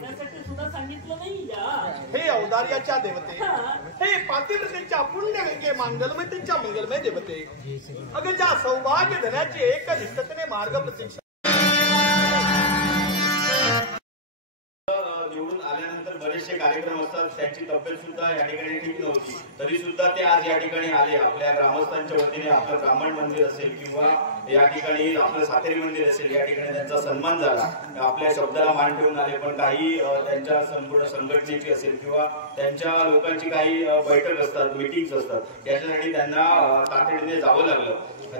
देण्यासाठी सुद्धा सांगितलं नाही या. हे औदार्याच्या देवते, हे पातिव्रतेच्या पुण्यगंगे मांगलमतीच्या मंगलमय देवते, अगं ज्या सौभाग्य धनाचे एक निष्ठतेने मार्ग प्रतीक्षा निवडून आल्यानंतर बरेचसे कार्यक्रम असतात, त्यांची तब्येत सुद्धा या ठिकाणी ठीक नव्हती, तरी सुद्धा ते आज या ठिकाणी आले. आपल्या ग्रामस्थांच्या वतीने आपलं ब्राह्मण मंदिर असेल किंवा या ठिकाणी आपलं सातेरी मंदिर असेल, या ठिकाणी त्यांचा सन्मान झाला. आपल्या शब्दाला मान ठेवून आले. पण काही त्यांच्या संपूर्ण संघटनेची असेल किंवा त्यांच्या लोकांची काही बैठक असतात, मीटिंग्स असतात, त्याच्यासाठी त्यांना तातडीने जावं लागलं.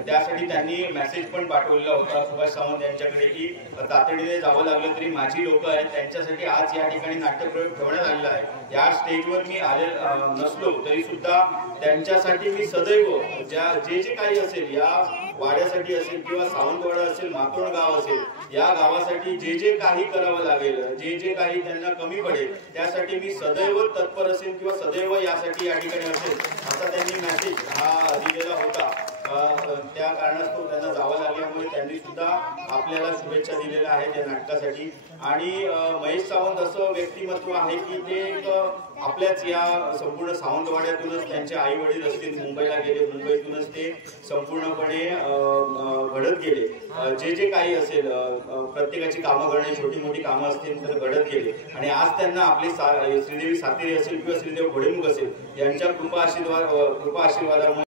त्यासाठी त्यांनी मेसेज पण पाठवलेला होता सुभाष सावंत यांच्याकडे की तातडीने जावं लागलं तरी माझी लोक आहेत, त्यांच्यासाठी आज या ठिकाणी नाट्यप्रयोग ठेवण्यात आलेला आहे. या स्टेजवर मी आले नसलो तरी सुद्धा त्यांच्यासाठी मी सदैव जे काही असेल, या वाड्यासाठी असेल किंवा सावंतवाडा असेल, मातोड गाव असेल, या गावासाठी जे काही करावं लागेल, जे काही त्यांना कमी पडेल, त्यासाठी मी सदैव तत्पर असेल किंवा सदैव यासाठी या ठिकाणी असेल, असा त्यांनी मेसेज हा दिलेला होता. त्या कारणास्तव त्यांना जावं लागल्यामुळे त्यांनी सुद्धा आपल्याला शुभेच्छा दिलेल्या आहेत या नाटकासाठी. आणि महेश सावंत असं व्यक्तिमत्व आहे की ते आपल्याच या संपूर्ण सावंतवाड्यातूनच त्यांचे आई वडील असतील मुंबईला गेले, मुंबईतूनच ते संपूर्णपणे घडत गेले. जे काही असेल प्रत्येकाची कामं करणे, छोटी मोठी कामं असतील तर घडत गेले. आणि आज त्यांना आपले श्रीदेवी सातेरी असेल किंवा श्रीदेव घोडेमुख असेल यांच्या कृपा आशीर्वादामुळे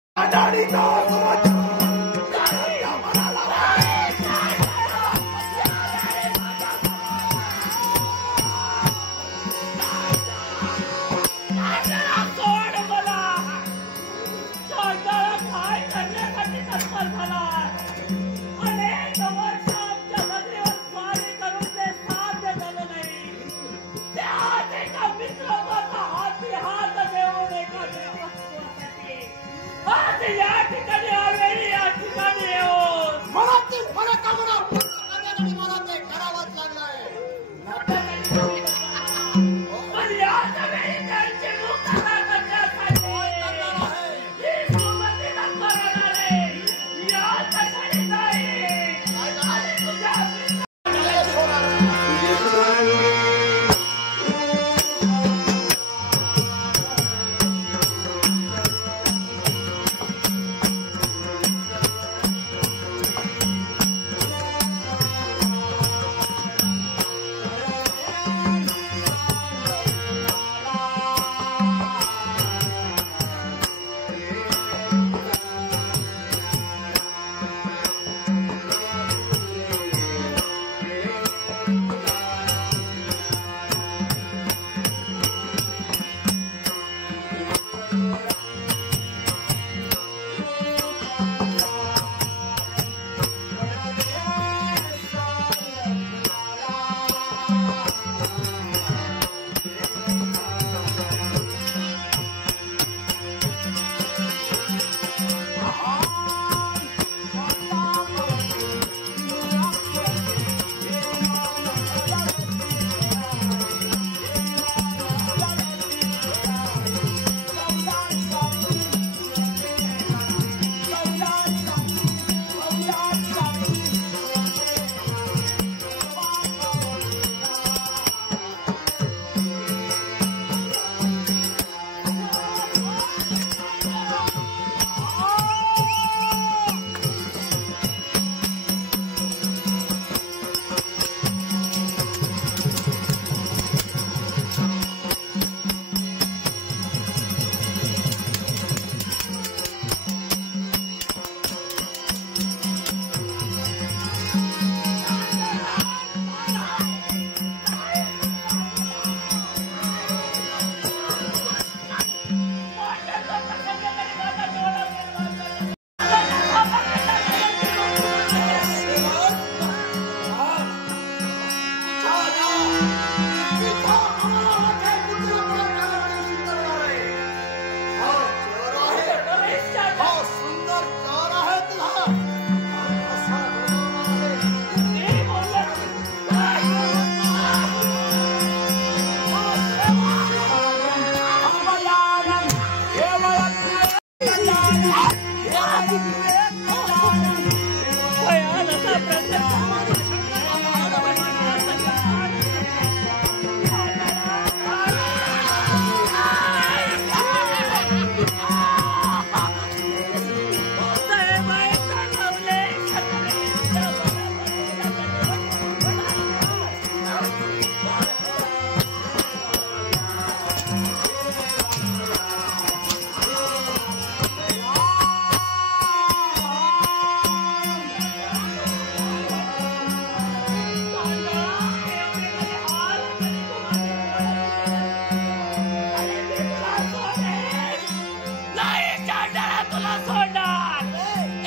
सोडणार.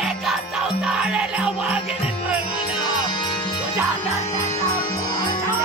एका चौथाळलेल्या वाघिणीमुळे मला तुझ्या नंदेचा मोठा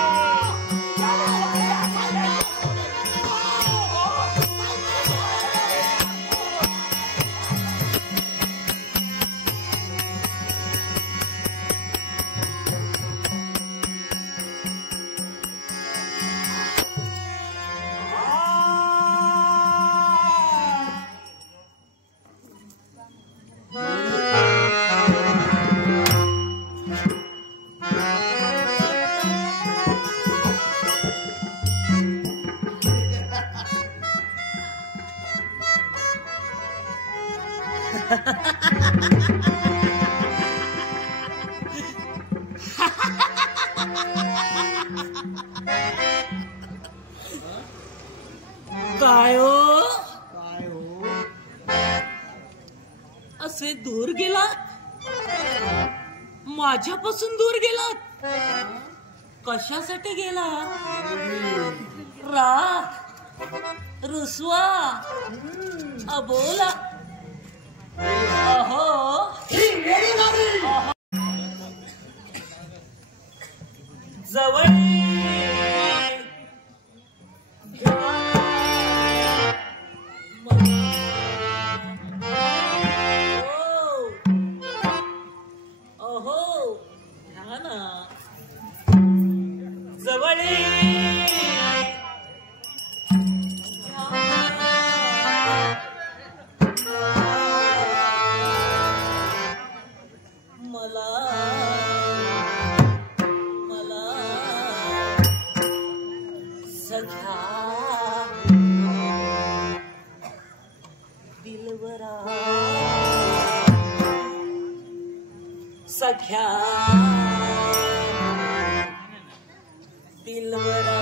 काय हो असे दूर गेलात, माझ्यापासून दूर गेलात. कशासाठी गेला? राग, रुसवा, अबोला. अहो जवळ सख्या दिलवरा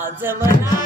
आज मला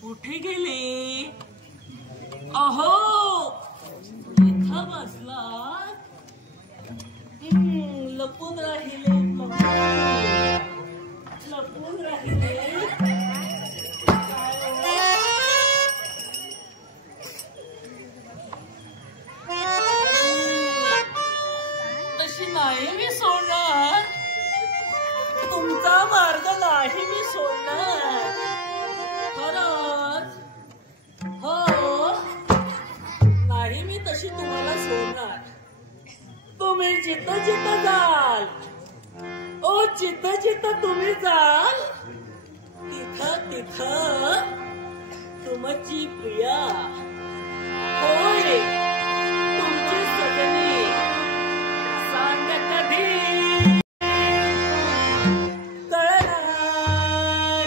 कुठे गेले? अहो इथं बसला, लपून राहिले, लपून राहिले. तशी नाही मी सोडणार, तुमचा मार्ग नाही मी सोडणार. खरंच हो, नाही मी तशी तुम्हाला सोडणार. तुम्ही जिथं जिथं जाल, ओ जिथं जिथं तुम्ही जाल, तिथं तिथं तुमची प्रिया होय, तुमची सजनी. सांग कधी कळणार.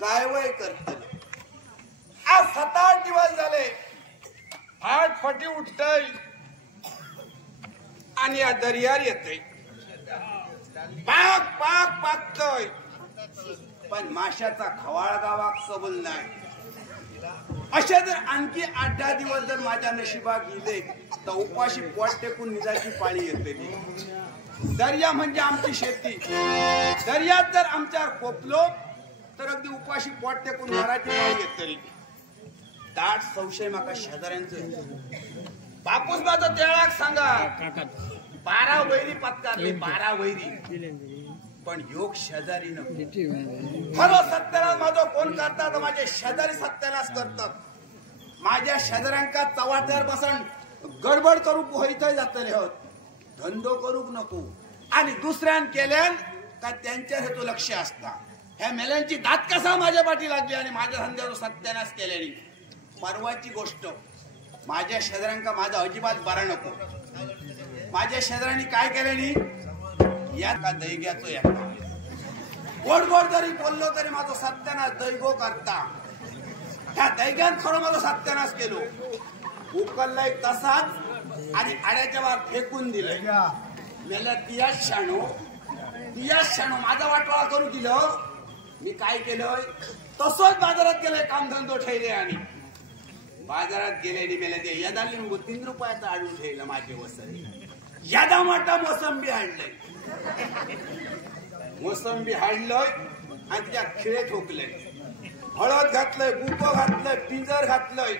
काय वय करत आज 7-8 दिवस झाले फाटफाटी उठतय आणि या दर्यार येतय पाक पाक पाकतय पण माशाचा खवाळ गावा कबूल नाही। अशा जर आणखी 8-10 दिवस जर माझ्या नशिबात गेले तर उपाशी पोट टेकून निजाची पाळी येते। दर्या म्हणजे आमची शेती, दर्यात जर आमच्यावर कोपलो तर अगदी उपाशी पोट टेकून मराठी पाळी येतली। दाट संशय माका शेजाऱ्यांचं बापूस माझा तेळाक सांगा 12 वैरी पत्कारले 12 वैरी पण योग शेजारी नको। खरं सत्यानाश माझं कोण करतात तर माझे शेजारी सत्यानाश करतात। माझ्या शेजाऱ्यांका चव्हाट्यावर बसन गडबड करू पोहैतय जातले होत, धंदो करूक नको आणि दुसऱ्यान केल्यान का त्यांच्या हेतू लक्ष असता। ह्या मेल्यांची दात कसा माझ्या पाठी लागली आणि माझ्या धंद्यावर सत्यानाश केल्यानी। परवाची गोष्ट माझ्या शेजाऱ्यांका माझा अजिबात बरा नको। माझ्या शेजाऱ्यांनी काय केल्यानी या का दैग्याचो या गोड गोड जरी बोललो तरी माझा सत्यानाश दैगो करता। ह्या दैग्यान खरं माझा सत्यानाश केलो, उकलला एक तसाच आणि आड्याच्या वर फेकून दिलं। मेला तियाच शाणो माझा वाटवाळा करू दिलं। मी काय केलंय तसंच बाजारात गेलोय, कामधंदो ठेवले आणि बाजारात गेले मेला ते यदाली 3 रुपयाचं आडून ठेवलं माझे वसरी। यादा मोठा मोसंबी हाडलंय, मोसंबी हाडलंय आणि त्या खिळे ठोकले, हळद घातलंय, बुको घातलंय, पिंजर घातलंय,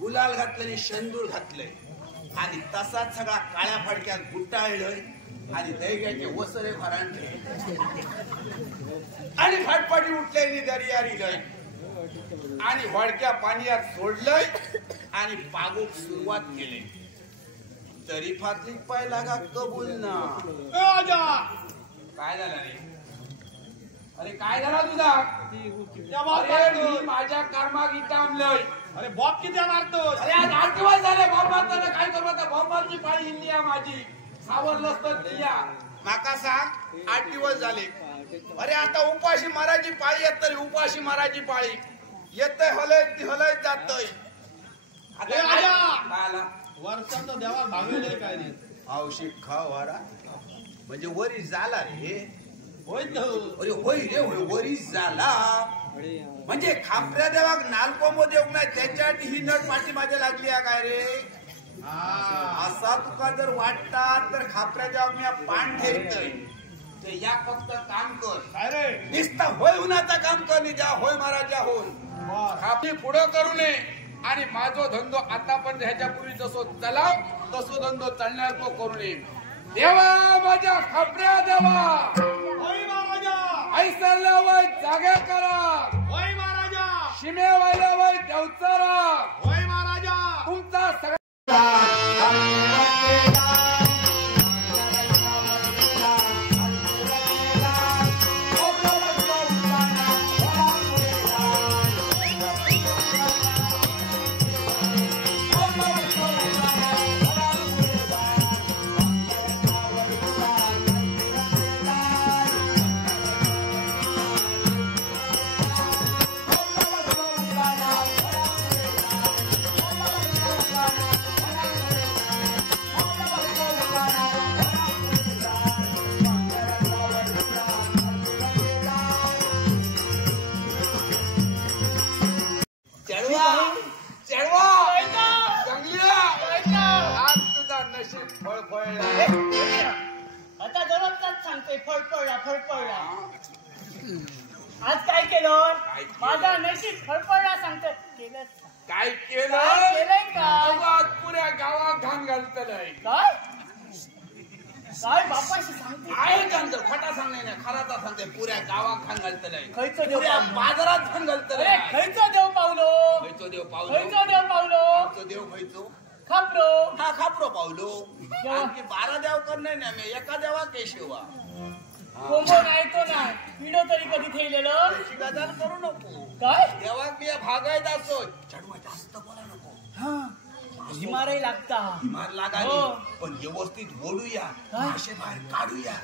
गुलाल घातलं आणि शेंदूर घातलंय आणि तसाच सगळा काळ्या फडक्यात गुंटाळलंय आणि दैग्याचे वसरे भरान ठेवले आणि फाटफाटी उठले दर्यारी लय। आणि वडक्या पाण्यात सोडलंय आणि पागूक सुरुवात केली. तरी फाटली पाय लागा कबूल ना. काय झालं रे? अरे काय झाला तुझा? अरे मी माझ्या कर्माक इथं आणलंय. अरे बॉब किती मारतोस? अरे आज 8 दिवस झाले बॉम्ब मारताना. काय करू आता? बॉम्बाची पाळी हिंदी आहे माझी. सावरलंच तर दिया. माका सांग 8 दिवस झाले. अरे आता उपाशी मारायची पाळी येत तरी उपाशी मारायची पाळी येतय. हलय जातय. आता वर्षाचं देवा भागवले काय नाही. औषध खा वारा म्हणजे वरी झाला रे. होय तो. अरे होय रे होय वरी झाला म्हणजे खापऱ्या देवाक नालकोंबो देऊ नाही त्याच्यासाठी ही नट पाठी माझ्या लागली आहे काय रे. असा तुका जर वाटता तर खापऱ्या देवाक मी पान ठेवतोय. ते या फक्त काम कर. काय रे? नुसतं होय उन्हाचा काम कर नि ज्या होय महाराजा होय. खापी पुढं करू नये आणि माझो धंदो आतापर्यंत ह्याच्यापूर्वी जसो चलाव तसो धंदो चालणार तो करू नये. देवा माझ्या खापऱ्या देवा होय महाराजा. ऐसरल्या वय जागे करा. होय महाराजा. शिमे व्हायला वय देवचारा. होय महाराजा. तुमचा सगळा आता दररोजच सांगते फळ पडला. आज काय केलं? माझा नशीब फळफळला सांगतात. केलं काय केलं? केलंय काय? आज पुऱ्या गावात घाण घालतलंय. काय बापाशी सांगते? आहे सांगतो खोटा सांगणे नाही खराचा सांगते. पुऱ्या गावात घाण घालतलंय. खैचं देव पुऱ्या बाजारात घाण घालतलंय. खैचं देव पावलो. खैचो देव पावलो. खैचं देव पावलो. खैचो देव खैचो खापरो. हा खापरो पावलो. आणखी 12 देव करणे ना मी एका देवा केशवा. कोंबो नाही तो नाही. पिढो तरी कधी ठेवलेलं. त्याची गजाल करू नको. काय? देवा मी भागायत असो. चढवा जास्त बोला नको. हिमारही लागता. हिमार लागाली पण व्यवस्थित ओढूया. मासे बाहेर काढूया.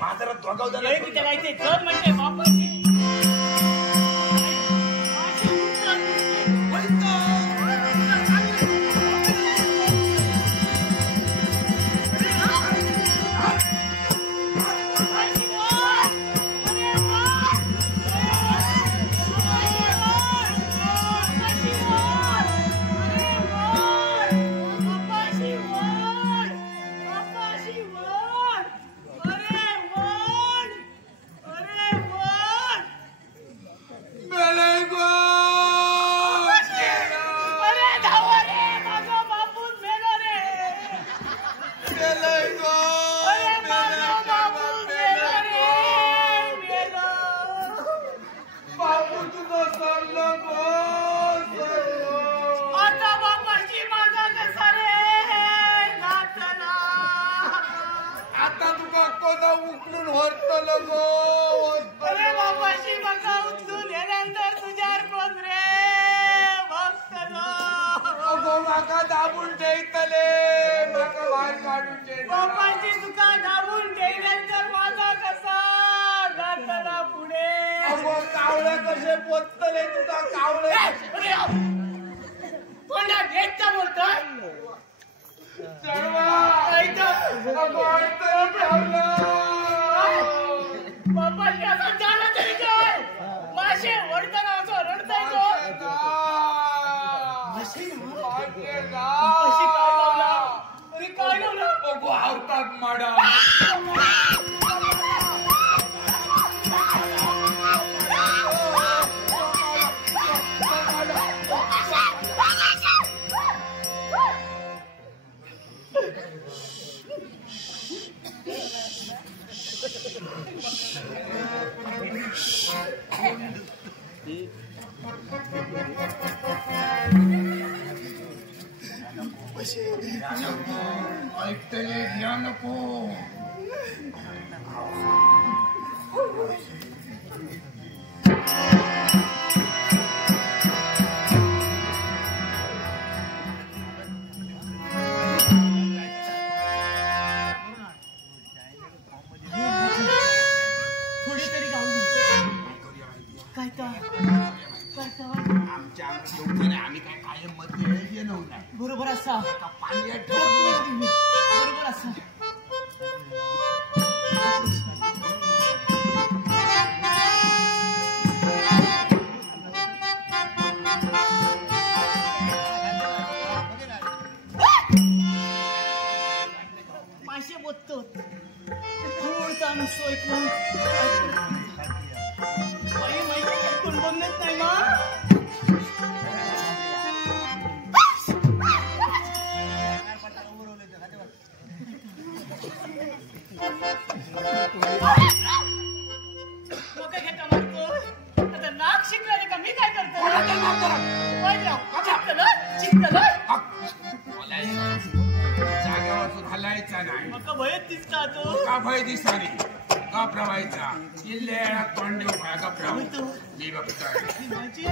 बाजारात दोघाव झाला काय जर म्हणते बापाशी उकडून होत अरे बापाशी मका उचलून गेल्यानंतर तुझ्यावर कोण रे माका दाबून ठेवतले. माका बाहेर काढून ठेव. बापाची तुका दाबून ठेवल्यानंतर माझा कसा जातला पुढे. कावळे कसे पोचतले तुका कावळे कोणा भेटचा बोलतोय. बापाशी असं झालं तरी काय मासे वडताना असं रडता येतो. काय लावला आवतात माडा. ऐकतले घ्या नको. थोडी तरी गावली काय का आमच्या अंगात एवढं नाही. आम्ही काय कायम मध्ये येणं नाही. बरोबर असा का पाणी ठेवलं. बरोबर असा मासे बोलतो थोडं सोय करून माहिती कोण बोलत नाही ना. आता नाक शिकला का मी काय करतो जागेवर हलायचा नाही. मका भयच दिसता तो का भय दिसणारी का प्रवायचा किल्ल्या तोंड देऊ का प्रवाह मी बघतोय. माझी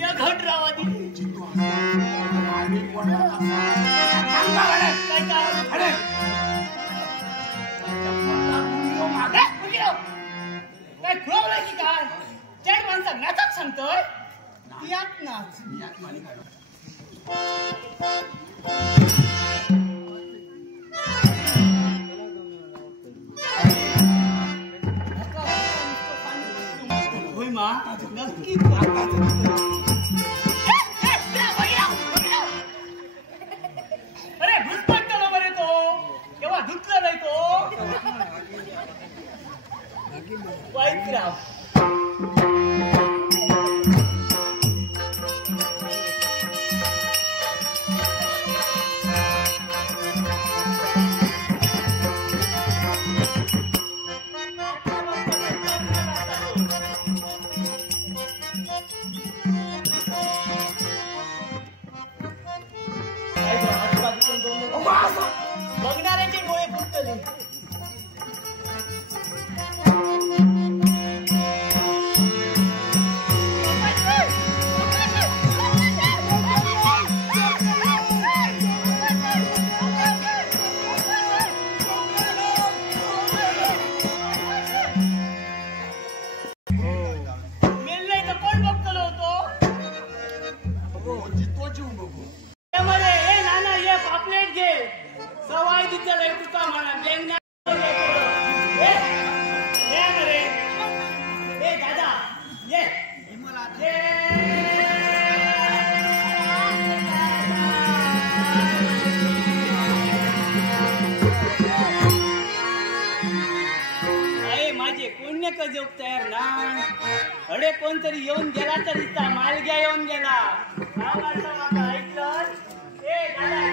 या घट रावा दी काय खोबलं की काय चार माणसा नाचत सांगतोय यात नाच होय मा नक्की अरे घुसपटला बरे तो केव्हा धुतला नाही तो वाईटराव बघणाऱ्याचे डोळे फुटले मेलले तर कोण बघतलो होतो त्यामध्ये हे नाना ये पापलेट घे सवाय दिसलंय तुका म्हणा बेंगण्या रे ए दादा ये माझे कोण्य कजोक तयार ना अडे कोणतरी येऊन गेला तरी मालग्या येऊन गेला ऐकलं ए दादा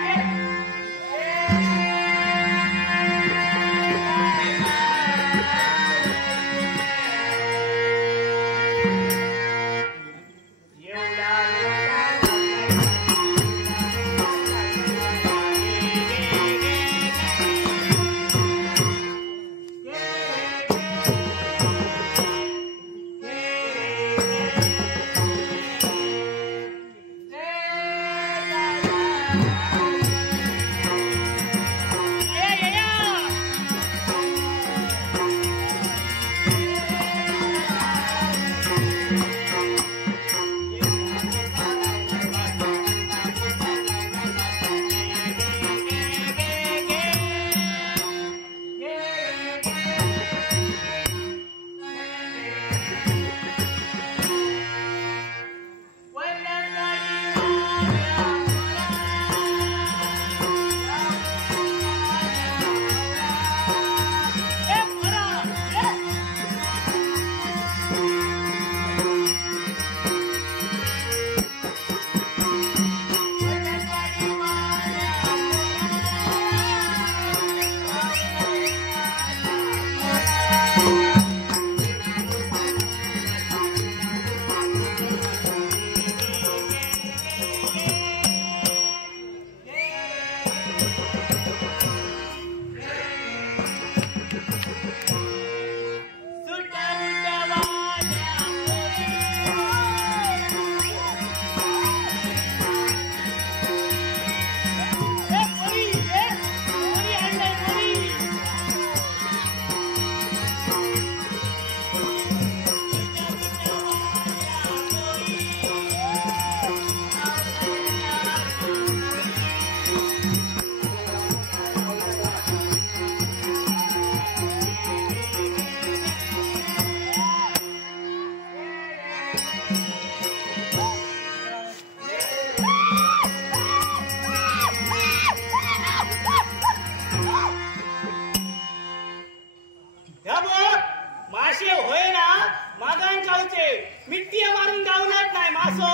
मासे होय ना मागान खाऊचे मिट्टी मारून गावणार नाही मासो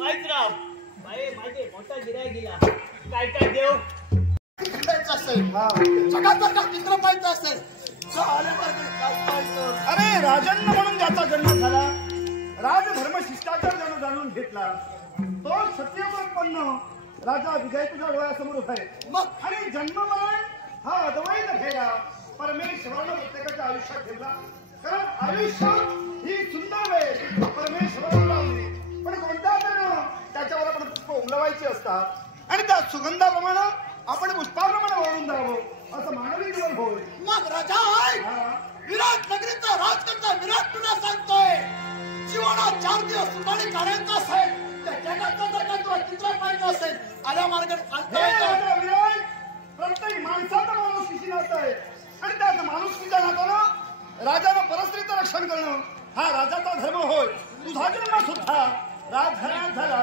वाईतराव बाई माझे मोठा गिराय गेला काय काय देव अरे राजन्न म्हणून ज्याचा जन्म झाला राजधर्म शिष्टाचार ज्यानं जाणून घेतला तो सत्यपन्न राजा विजय तुझ्या डोळ्यासमोर आहे मग आणि जन्ममान हा अद्वैत घेला परमेश्वरानं प्रत्येकाच्या आयुष्यात ठेवला कारण आयुष्य ही सुंदर वेळ परमेश्वराला लावली पण कोणत्या तऱ्हेनं त्याच्यावर आपण पुष्प उमलवायची असतात आणि त्या सुगंधाप्रमाणे आपण पुष्पाप्रमाणे वाळून द्यावं असं मानवी जीवन होय. मग राजा विराट नगरीचा राजकर्ता विराट तुला सांगतोय जीवनात 4 दिवस सुधारी काढायचा असेल त्या जगाचा जर का तुला चित्र पाहिजे असेल आल्या मार्गात विराट प्रत्येक माणसाचा माणूस किशी आहे आणि त्याचं माणुसकीच्या नात्यानं राजानं परस्त्रीचं रक्षण करणं हा राजाचा धर्म होय. तुझा जन्म सुद्धा राजघराण्यात झाला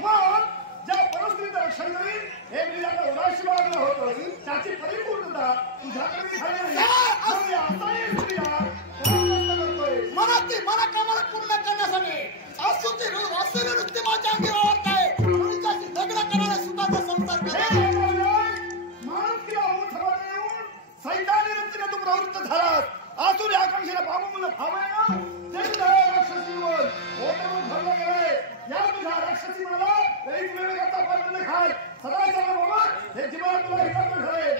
मग ज्या परस्त्रीचं रक्षण करीन हे मी आता उदाशी वागणं होतं त्याची परिपूर्णता तुझ्याकडे झाली मनाची मनोकामना पूर्ण करण्यासाठी असुरी वृत्ती माझ्या अंगावर आहे म्हणून त्याची लग्न करणाऱ्या सुद्धा संसार करा सैतानी वृत्तीने तू प्रवृत्त झालास आसुरी आकांक्षेला बाबू मुलं भावाय ना ते राक्षसीवर मोठं भरलं गेलंय या तुझ्या राक्षसी मला एक वेळेचा पालन खाल सदा सदा बाबा हे जीवनात तुला हिताचं ठरेल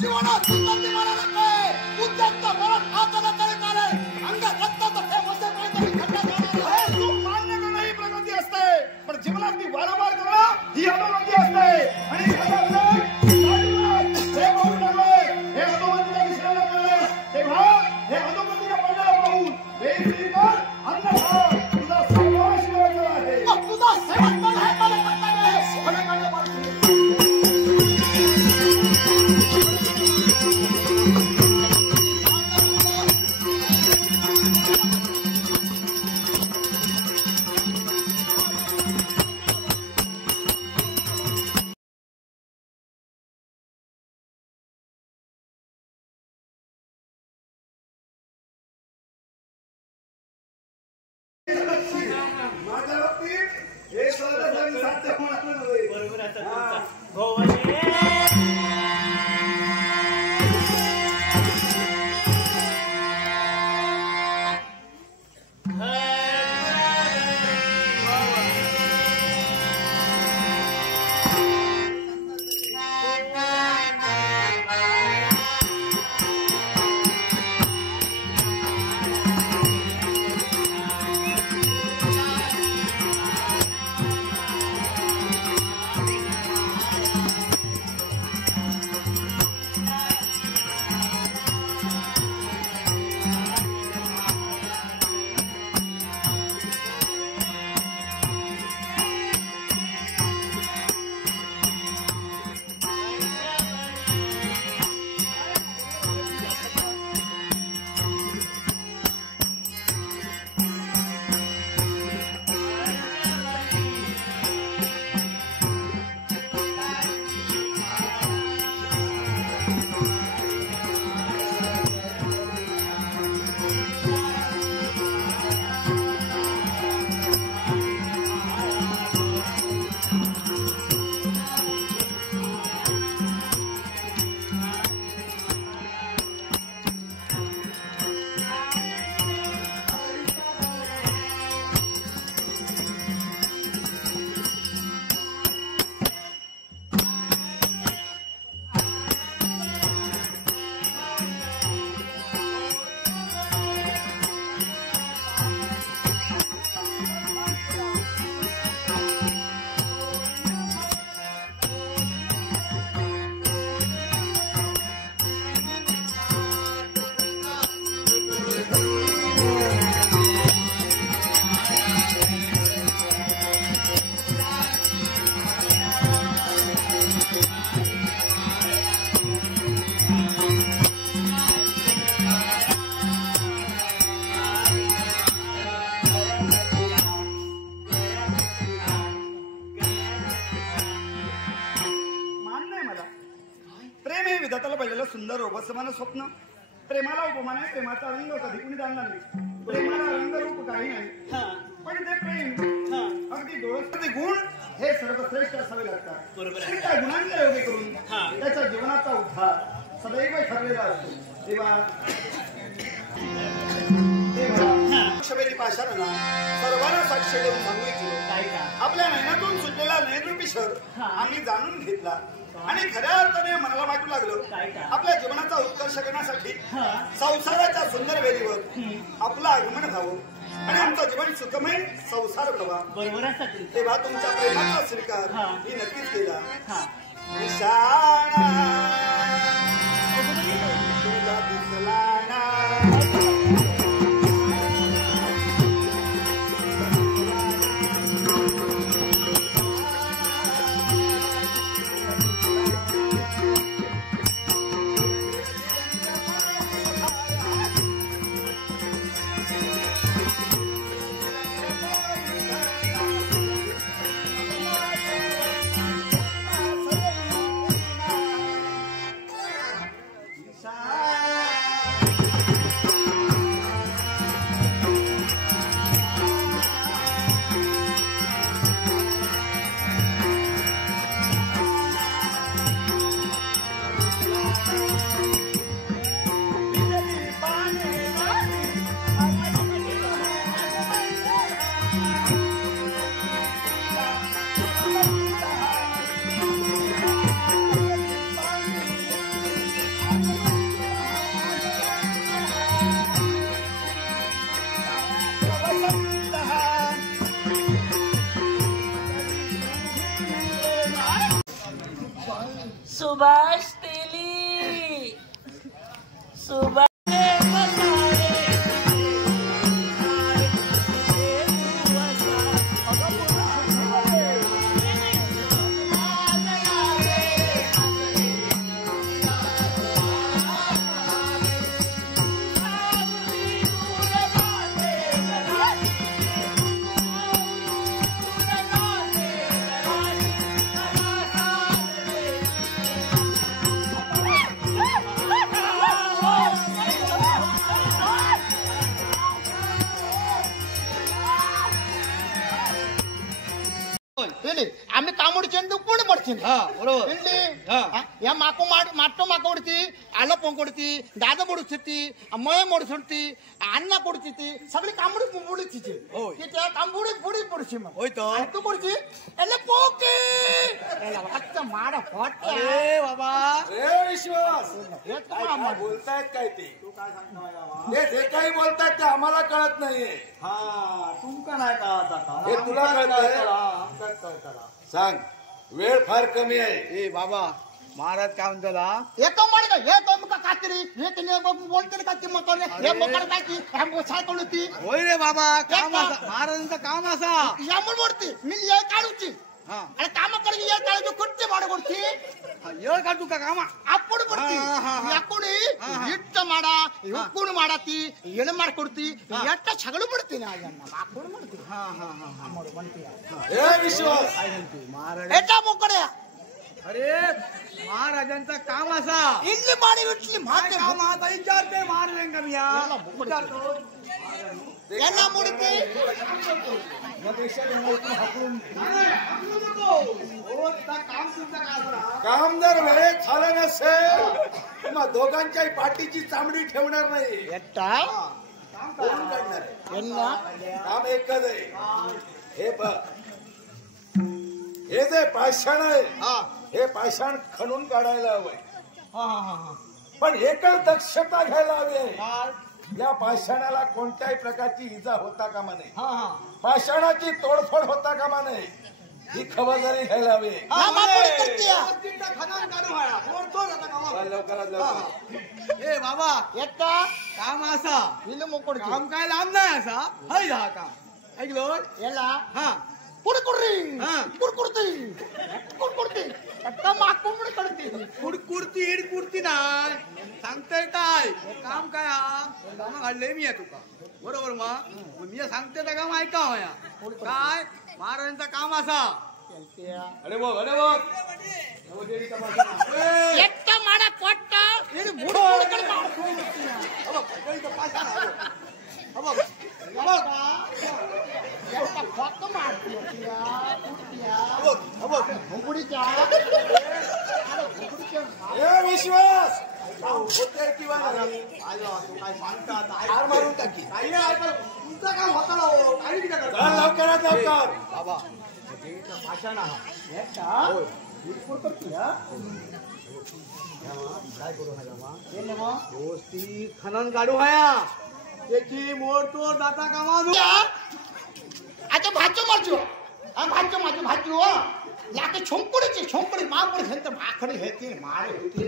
जीवनात सुंदर मला नकोय उद्योग मनात हाताला करत आलाय अंगात रक्ताचा थेंब असेपर्यंत खड्डा जाणार आहे. तू मान्य करणं ही प्रगती असते पण जीवनात ती वारंवार करणं ही अधोगती असते आणि हे पाहून लागलंय हे अधोगतीच्या दिशेला लागलंय तेव्हा हे अधोगतीला पडलेला पाहून अन्न खा तुझा सेवा शिवायचा आहे मग तुझा सेवक आहे मला कर्तव्य आहे माझ्या बाबतीत हे सहजासहजी साध्य होणार नाही. बरोबर आता तुमचा भोवने सुंदर ओबसमान स्वप्न प्रेमाला उपमान आहे. प्रेमाचा रंग कधी कुणी जाणला नाही. प्रेमाला रंग रूप काही नाही. हा पण ते प्रेम हा अगदी डोळसते गुण हे सर्वश्रेष्ठ असावे लागतात. बरोबर आहे. आणि त्या गुणांचे योग्य करून हा. त्याच्या जीवनाचा उद्धार सदैव ठरलेला असतो. तेव्हा शबेरी पाषाणाला सर्वांना साक्ष देऊन सांगू इच्छितो. काय का आपल्या नयनातून सुटलेला नयनरूपी शर हा. आम्ही जाणून घेतला आणि खऱ्या अर्थाने मनाला वाटू लागलं काय का? आपल्या जीवनाचा उत्कर्ष करण्यासाठी हा. संसाराच्या सुंदर वेळीवर आपलं आगमन व्हावं आणि आमचं जीवन सुखमय संसार व्हावा. बरोबर आहे सगळी. तेव्हा तुमच्या प्रेमाचा स्वीकार हा. मी नक्कीच केला. हा निशाणा तुझा दिसला ना सुभाष तेली सुभाष आम्ही कामोड चेंडू कोण पडची बरोबर या माको माटो माको उडती आलं पोंकोडती दादा मोडती मय मोडसुडती अन्न पोडती सगळी कांबडी पुंबुडीची त्या कांबुडी पुडी पडशी मग होय तो तू पडची एले पोके एला वाटत माड हॉट अरे बाबा ए विश्वास हे काय बोलतायत काय ते हे जे काही बोलतायत ते आम्हाला कळत नाहीये. तुमका नाही का हे तुला कळतंय? सांग वेळ फार कमी आहे. ए बाबा महाराज काय म्हणतो एक माड का हे तो मग कातरी हे तिने बोलते का ती मग हे मकर काय की हम साय कोणती होय रे बाबा काम महाराजांचं काम असा यामुळे मोडती मी ये काढूची हा आणि काम करी ये काढू कुठे माड कोणती येळ काढू का कामा ಅಪ್ಪುಡು ಬರ್ತಿ ಯಾಕುಡಿ ಇಟ್ಟ ಮಾಡ ಉಕ್ಕುಡು ಮಾಡತಿ ಎಳೆ ಮಾಡ್ಕೊಡ್ತಿ ಎಟ್ಟ ಸಗಳು ಬಿಡ್ತೀನಿ ಅದನ್ನ ಹಾಕೊಂಡು ಮಾಡ್ತೀನಿ ಅಮ್ಮರು ಬಂತೀಯ हे विश्वास महाराज ಎಟ್ಟ ಮುಕ್ಕಡೆ अरे महाराजांचं काम असा ಇಲ್ಲಿ ಮಾಡಿ ಇಟ್ಲಿ ಮಾತೆ काम आता विचारते महाराजांना मी ಎಲ್ಲ ಮುಡಿತಿ काम जर वेळेत झालं नसेल मग दोघांच्याही पाठीची चामडी ठेवणार नाही. ಎಟ್ಟ करून काढणार आहे. ಎಲ್ಲ काम एकच आहे. हे बघ हे जे पाषाण आहे हे पाषाण खणून काढायला हवंय पण एकच दक्षता घ्यायला हवी. या पाषाणाला कोणत्याही प्रकारची इजा होता कामा नये. पाषाणाची तोडफोड होता कामा नये. ही खबरदारी घ्यायला हवी. लवकरात लवकर ए बाबा ಎಟ್ಟ काम असा ಇಲ್ಲಿ ಮುಕ್ಕೊಡ್ತಿ काम काय लांब नाही असा हाय हा काम ऐकलो ಎಲ್ಲ हा ಕುಡ್ಕೊಡ್ರಿ ಹಾ. ಕುಡ್ಕೊಡ್ತಿ ಎಟ್ಟ ಮಾಕೊಂಡು ಕಡ್ತಿ कुडकुडती हिडकुडती नाही सांगताय काय काम काय हा काम घडले मी तुका बरोबर मग मी सांगते तर काम ऐका काय महाराजांचं काम असा ಹೇಳ್ತೀಯ अरे बघ एकटा माडा कोट्टा इडी मूड कोडकड एकटा फक्त मारतीया भुगुडीच्या विश्वास होते किंवा काय सांगतात हार मारून टाकी काही नाही तुमचं काम होतं ना हो काही किती करता लवकरात लवकर बाबा भाषण एकटा भरपूर करतीया काय करू हा दोस्ती खनन काढू हाया त्याची मोड तोड दाता कामानू आता भाजो मारजो भाजो माझो भाजो लाके छोंकुडी मागपडी हेंत माखडी हेती मारे हेती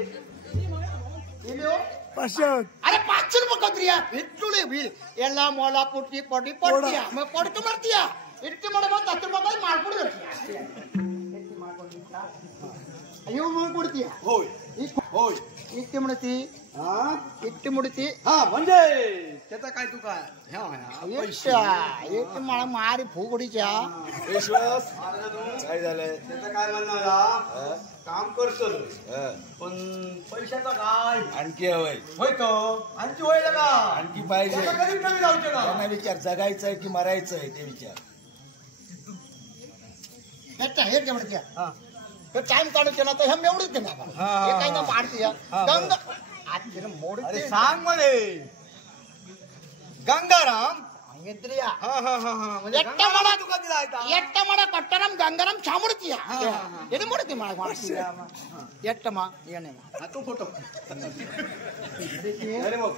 इल्यो अरे 500 रुपये कद्रिया इट्टुळे भी एला मोला पुट्टी पडी पडतिया मैं पडतो मारतिया इट्टी मडे मत 10 रुपये मारपुडी होतिया इट्टी मारपुडीचा अयो मग पुडतिया होय होय इट्टी मडती हा इट्टी मुडती हा म्हणजे त्याचा काय तू काय इट्टी मला मारी फुगडीच्या विश्वास काय झालंय त्याचं काय म्हणणार काम करतो पण पैशाचा काय आणखी हवंय होय तो आणखी होईल का आणखी पाहिजे कधी कमी लावते का त्यांना विचार जगायचंय की मरायचंय ते विचार हे केवढ्या हे टाइम काढूचे ना तर ह्या मेवढीच ना हे काही ना मारतीया गंगा आज मोड अरे सांग म्हणे गंगाराम येत्रिया हा हा हा हा म्हणजे एकटा मला तुका दिला एकटा मला कट्टाराम गंगाराम छामुडतीया हे मोडती मला मारतीया एकटा मा येणे हा तो फोटो अरे मग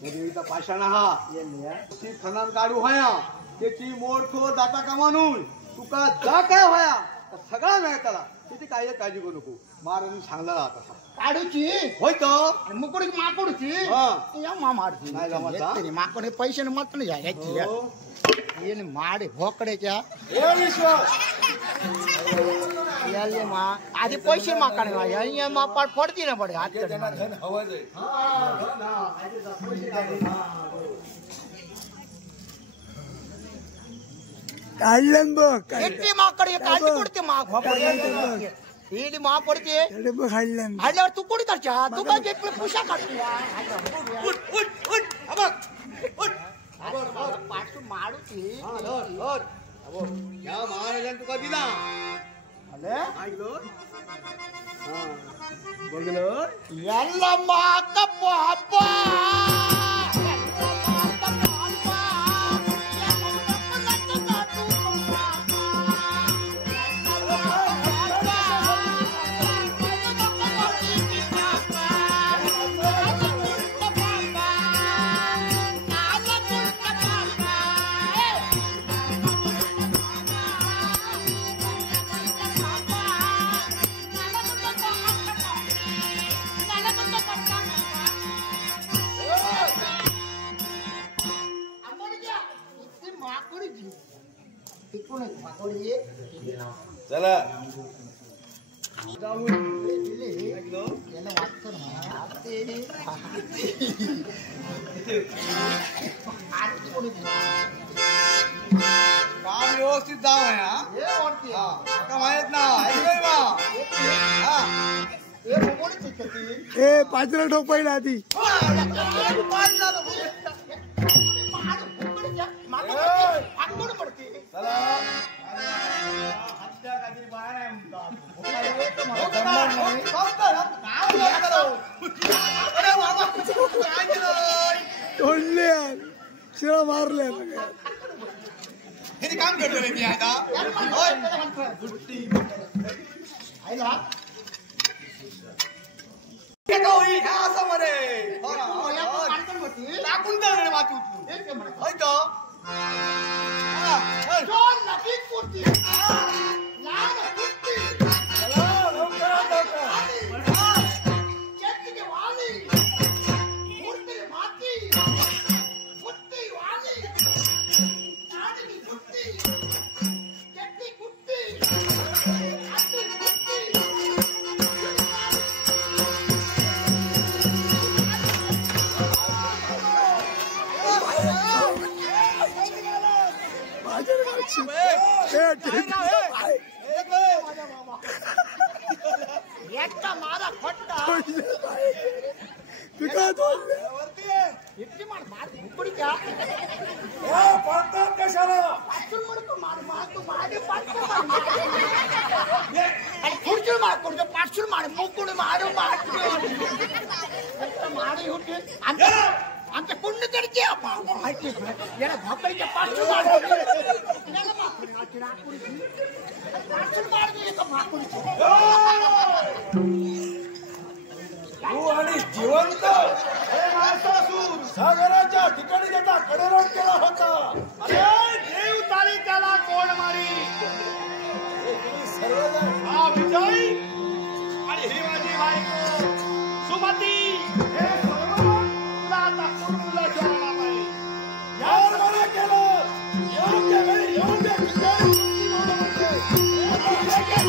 म्हणजे पाषाण हा ती खनन काढू हाया त्याची मोड तो दाता कामानून तुका जा काय व्हाया तर सगळा नाही त्याला तिथे काय काळजी करू नको महाराजांनी सांगला आता काढूची होय तो मुकुडी माकुडची या मा मारती नाही जमत माकडे पैसे मत नाही घ्यायची येणे माडे भोकड्याच्या विश्वास याले मा आधी पैसे माकाडे या मा पाड पडती ना पडे हात त्यांना धन हवंच आहे काढलं बघ एकटी माकडे काढली पडते मा भोकड्या ही मा पडते खाल्लं हाडल्यावर तू कोणी करच्या तू काय पुशा काढते पाठू मारूची या महाराजांनी तुका दिला ऐकलो बघलो याला माका बाबा चला काम व्यवस्थित जाव का माहित ना ए पाचरा ठोक पहिला आधी तोडले शिरा मारले हे काम करतो रे मी आता असं म्हणे टाकून दे रे माती उचलून होय तो एकटा मारा खोट्टा तुका इतकी मार उकडी द्या पळतात कशाला पाचून म्हणतो मार तू मागे पाचून आणि खुर्ची मार खुर्ची पाचून मार मुकुड मारू मारी होते आमच्या कुंडकडचे माहिती याला भाकरीच्या पाचून मार पाचून मार एका भाकरीची तू आणि जिवंत हे महासासूर सागराच्या ठिकाणी त्याचा कडेलोट केला होता. अरे देव तारी त्याला कोण मारी सर्वजण हा विजय आणि ही माझी बायको सुमती हे सर्व तुला आता कुटुंबाला जेवायला पाहिजे. यार मला केलं योग्य वेळी योग्य ठिकाणी सुट्टी मारून होते. आता हे काय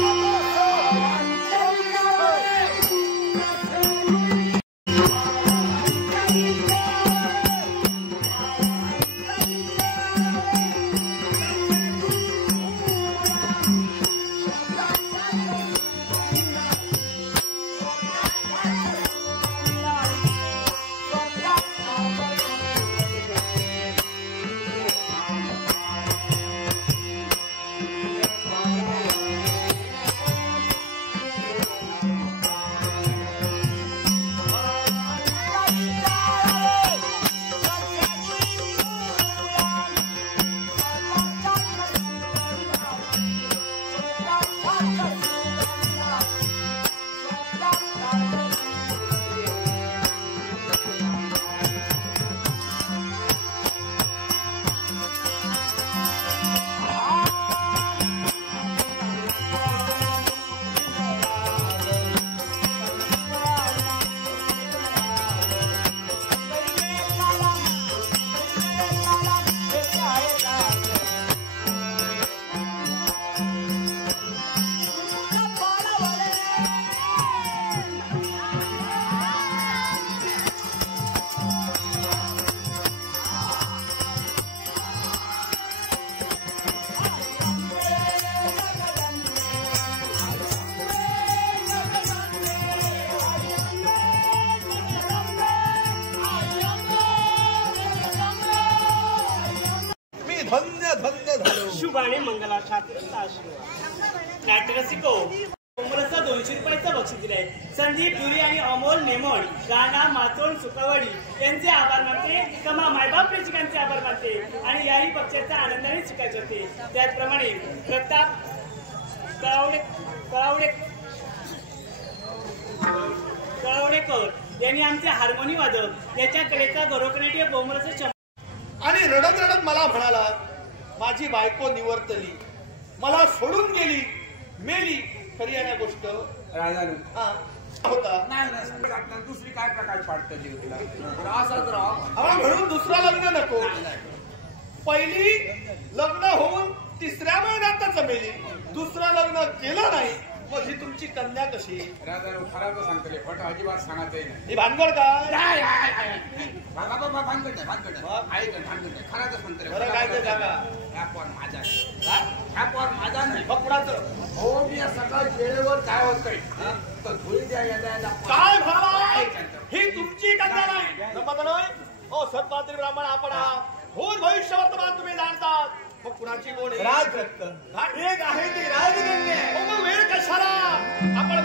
धन्य धन्य झालो. शुभाने मंगला ठाकरेंचा आशीर्वाद. नाट्यरसिको कोंबरसचा 200 रुपयाचं बक्षीस दिलंय. संदीप धुरी आणि अमोल नेमोड राणा मातोड सुकावाडी यांचे आभार मानते. कमा मायबाप प्रेक्षकांचे आभार मानते आणि याही पक्षाचा आनंदाने स्वीकारले होते. त्याचप्रमाणे प्रताप कळवडेकर यांनी आमचे हार्मोनी वादक याच्या कलेचा गौरव करण्याचे बोंबरसचे आणि रडत रडत मला म्हणाला माझी बायको निवर्तली मला सोडून गेली मेली खरी आहे ना गोष्ट राजानु हा होता नाही दुसरी काय प्रकार पाडतं जीवला असाच राहा. म्हणून दुसरा लग्न नको. पहिली लग्न होऊन 3ऱ्या महिन्यातच मेली. दुसरं लग्न केलं नाही मग ही तुमची कन्या कशी. राजानु खराब सांगतले खोटं अजिबात सांगायचंय नाही. ही भानगड काय बाबा भानगड नाही खराच सांगतले. बरं काय ते सांगा. ह्यावर माझा नाही मग कुणाचं हो मी सकाळ वेळेवर काय होतंय तर धुळी द्या यायला काय भावा ही तुमची कन्या नाही जमत नाही. हो सत्पात्री ब्राह्मण आपण आहात. भूत भविष्य वर्तमान तुम्ही जाणतात. मग कुणाची कोण राजरत्न एक आहे ती राजकन्या. मग वेळ कशाला आपण